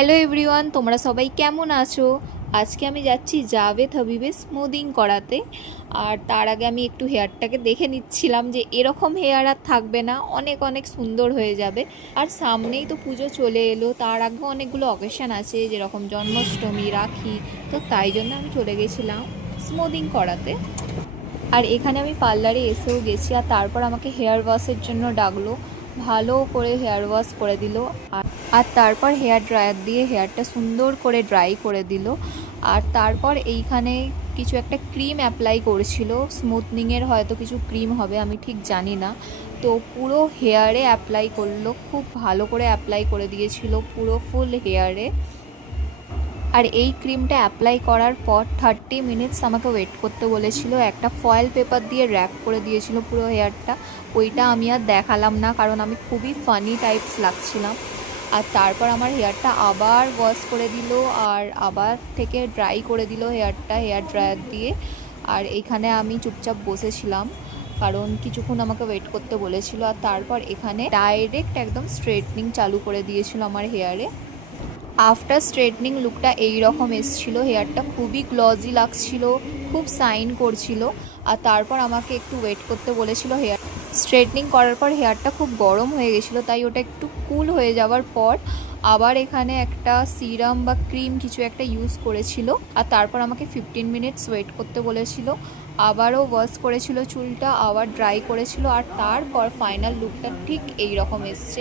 Hello everyone, তোমরা সবাই কেমন আছো? আজকে আমি যাচ্ছি জাভেদ হাবিবে স্মুদিং করাতে। আর তার আগে আমি একটু হেয়ারটাকে দেখে নিচ্ছিলাম যে এরকম হেয়ার আর থাকবে না, অনেক অনেক সুন্দর হয়ে যাবে। আর সামনেই তো পুজো চলে এলো, তার আগে অনেকগুলো অকেশন আছে, যেরকম জন্মাষ্টমী, রাখি। তো তাই জন্য আমি চলে গেছিলাম স্মুদিং করাতে। আর এখানে আমি পার্লারে এসেও গেছি, আর তারপর আমাকে হেয়ার ওয়াশের জন্য ডাকলো। ভালো করে হেয়ার ওয়াশ করে দিল। আর তারপর হেয়ার ড্রায়ার দিয়ে হেয়ারটা সুন্দর করে ড্রাই করে দিল। আর তারপর এইখানে কিছু একটা ক্রিম অ্যাপ্লাই করেছিল, স্মুথনিংয়ের হয়তো কিছু ক্রিম হবে, আমি ঠিক জানি না। তো পুরো হেয়ারে অ্যাপ্লাই করলো, খুব ভালো করে অ্যাপ্লাই করে দিয়েছিল পুরো ফুল হেয়ারে। আর এই ক্রিমটা অ্যাপ্লাই করার পর 30 মিনিটস আমাকে ওয়েট করতে বলেছিল। একটা ফয়েল পেপার দিয়ে র্যাপ করে দিয়েছিল পুরো হেয়ারটা। ওইটা আমি আর দেখালাম না, কারণ আমি খুবই ফানি টাইপস লাগছিলাম। আর তারপর আমার হেয়ারটা আবার ওয়াশ করে দিল, আর আবার থেকে ড্রাই করে দিল হেয়ারটা হেয়ার ড্রায়ার দিয়ে। আর এখানে আমি চুপচাপ বসেছিলাম, কারণ কিছুক্ষণ আমাকে ওয়েট করতে বলেছিল। আর তারপর এখানে ডাইরেক্ট একদম স্ট্রেটনিং চালু করে দিয়েছিল আমার হেয়ারে। আফটার স্ট্রেটনিং লুকটা এই রকম এসছিল, হেয়ারটা খুবই গ্লজি লাগছিল, খুব শাইন করছিল। আর তারপর আমাকে একটু ওয়েট করতে বলেছিল। হেয়ার স্ট্রেটনিং করার পর হেয়ারটা খুব গরম হয়ে গেছিলো, তাই ওটা একটু কুল হয়ে যাওয়ার পর আবার এখানে একটা সিরাম বা ক্রিম কিছু একটা ইউজ করেছিল। আর তারপর আমাকে 15 মিনিটস ওয়েট করতে বলেছিল। আবারও ওয়াশ করেছিল চুলটা, আবার ড্রাই করেছিল। আর তারপর ফাইনাল লুকটা ঠিক এই রকম এসছে।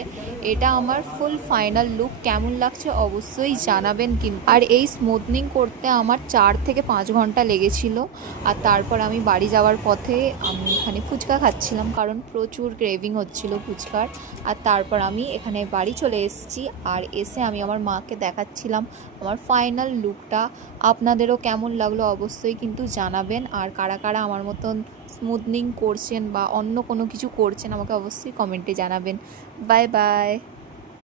এটা আমার ফুল ফাইনাল লুক। কেমন লাগছে অবশ্যই জানাবেন কিন্তু। আর এই স্মুথনিং করতে আমার 4 থেকে 5 ঘন্টা লেগেছিল। আর তারপর আমি বাড়ি যাওয়ার পথে আমি এখানে ফুচকা খাচ্ছিলাম, কারণ প্রচুর ক্রেভিং হচ্ছিল ফুচকার। আর তারপর আমি এখানে বাড়ি চলে এসেছি। আর এসে আমি আমার মাকে দেখাচ্ছিলাম আমার ফাইনাল লুকটা। আপনাদেরও কেমন লাগলো অবশ্যই কিন্তু জানাবেন। আর কারা কারা আমার মতন স্মুথনিং করছেন বা অন্য কোনো কিছু করছেন আমাকে অবশ্যই কমেন্টে জানাবেন। Bye bye.